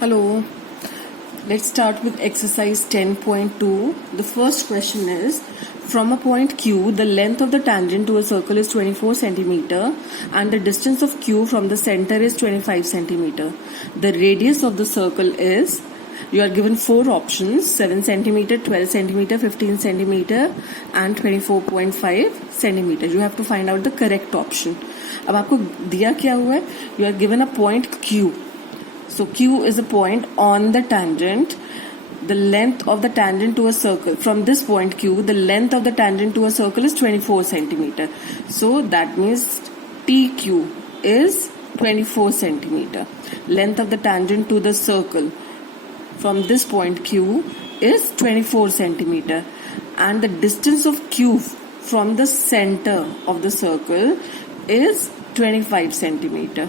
Hello. Let's start with exercise 10.2. The first question is, from a point Q, the length of the tangent to a circle is 24 centimeter and the distance of Q from the center is 25 centimeter. The radius of the circle is, you are given four options, 7 centimeter, 12 centimeter, 15 centimeter and 24.5 centimeter. You have to find out the correct option. अब आपको दिया क्या हुआ है? You are given a point Q. So Q is a point on the tangent. The length of the tangent to a circle, from this point Q, the length of the tangent to a circle is 24 centimeter. So that means TQ is 24 centimeter. Length of the tangent to the circle from this point Q is 24 centimeter. And the distance of Q from the center of the circle is 25 centimeter.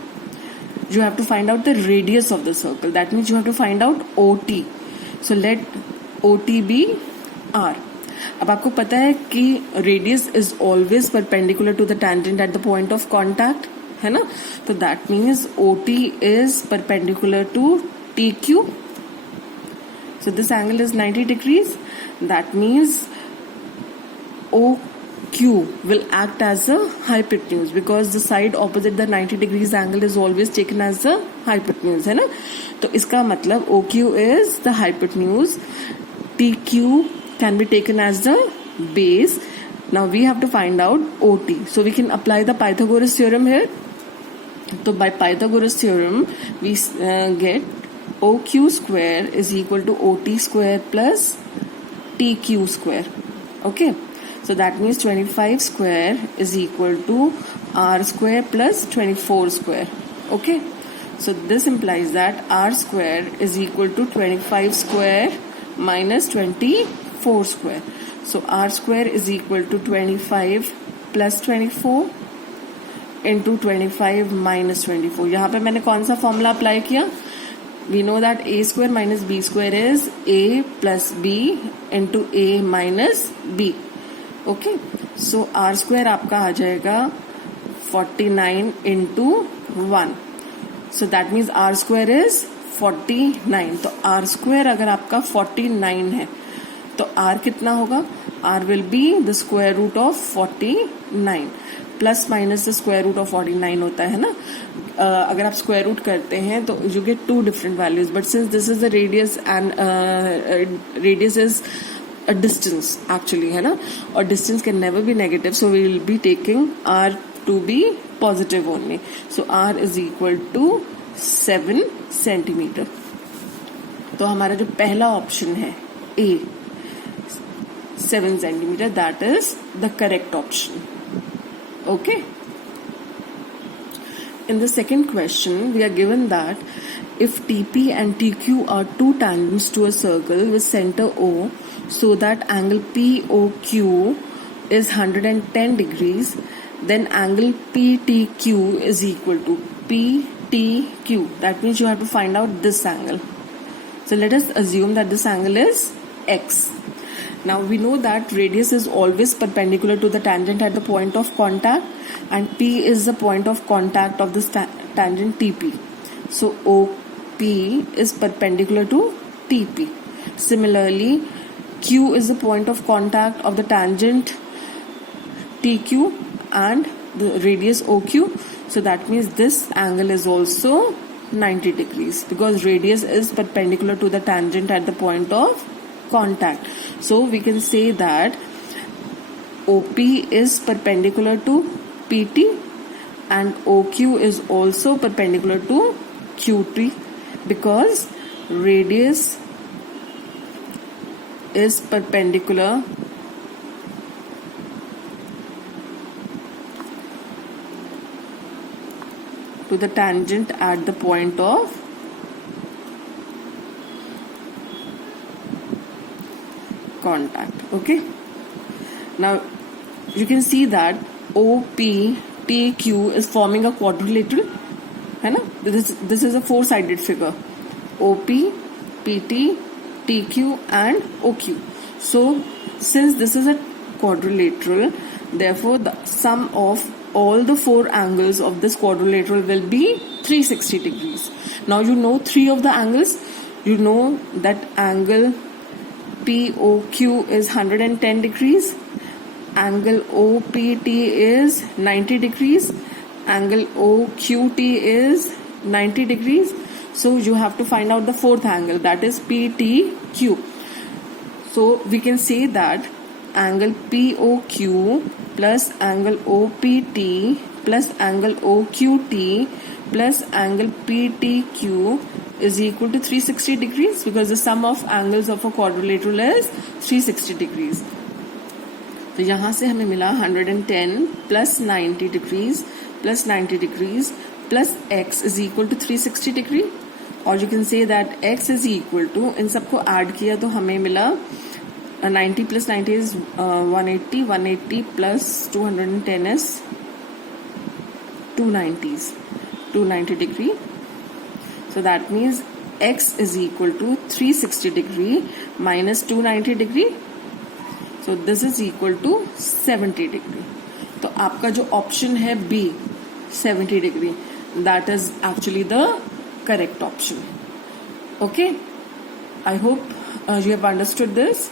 You have to find out the radius of the circle. That means you have to find out OT. So let OT be R. अब आपको पता है कि radius is always perpendicular to the tangent at the point of contact, है ना? तो that means OT is perpendicular to TQ. So this angle is 90 degrees. That means OQ will act as a hypotenuse because the side opposite the 90 degrees angle is always taken as a hypotenuse, है ना? तो इसका मतलब OQ is the hypotenuse. TQ can be taken as the base. Now we have to find out OT. So we can apply the Pythagoras theorem here. So by Pythagoras theorem, we get OQ square is equal to OT square plus TQ square. Okay. So that means 25 square is equal to R square plus 24 square. Okay. So this implies that R square is equal to 25 square minus 24 square. So R square is equal to 25 plus 24 into 25 minus 24. यहाँ पे मैंने कौन सा formula apply किया? We know that A square minus B square is A plus B into A minus B. Okay so r square आपका आ जाएगा 49 into 1. So that means r square is 49. तो आर स्क्वायर अगर आपका 49 है तो r कितना होगा? R will be the square root of 49. Plus minus the square root of 49 होता है ना. अगर आप स्क्वायर रूट करते हैं तो you get two different values. But since this is the radius and radius is a distance actually, है ना, और distance can never be negative, so we will be taking R to be positive only. So R is equal to 7 centimeter. तो हमारा जो पहला option है A 7 centimeter, that is the correct option. Okay. In the second question, we are given that if TP and TQ are two tangents to a circle with center O, so that angle POQ is 110 degrees, then angle PTQ is equal to PTQ. That means you have to find out this angle. So let us assume that this angle is X. Now we know that radius is always perpendicular to the tangent at the point of contact and P is the point of contact of this tangent TP. So OP is perpendicular to TP. Similarly, Q is the point of contact of the tangent TQ and the radius OQ. So that means this angle is also 90 degrees because radius is perpendicular to the tangent at the point of contact. So we can say that OP is perpendicular to PT and OQ is also perpendicular to QT because radius is perpendicular to the tangent at the point of contact. Okay. Now you can see that OPTQ is forming a quadrilateral, है ना? This is a four-sided figure. OP, PT, TQ and OQ. So since this is a quadrilateral, therefore the sum of all the four angles of this quadrilateral will be 360 degrees. Now you know three of the angles. You know that angle POQ is 110 degrees, angle OPT is 90 degrees, angle OQT is 90 degrees. So you have to find out the fourth angle, that is PTQ. So we can say that angle POQ plus angle OPT plus angle OQT plus angle PTQ is equal to 360 degrees, because the sum of angles of a quadrilateral is 360 degrees. तो यहाँ से हमें मिला 110 plus 90 degrees plus 90 degrees plus x is equal to 360 degree. और you can say that x is equal to, इन सबको add किया तो हमें मिला 90 plus 90 is 180, 180 plus 210 is 290s, 290 degree. So that means x is equal to 360 degree minus 290 degree. So this is equal to 70 degree. तो आपका जो option है B 70 degree, that is actually the correct option. Okay, I hope you have understood this.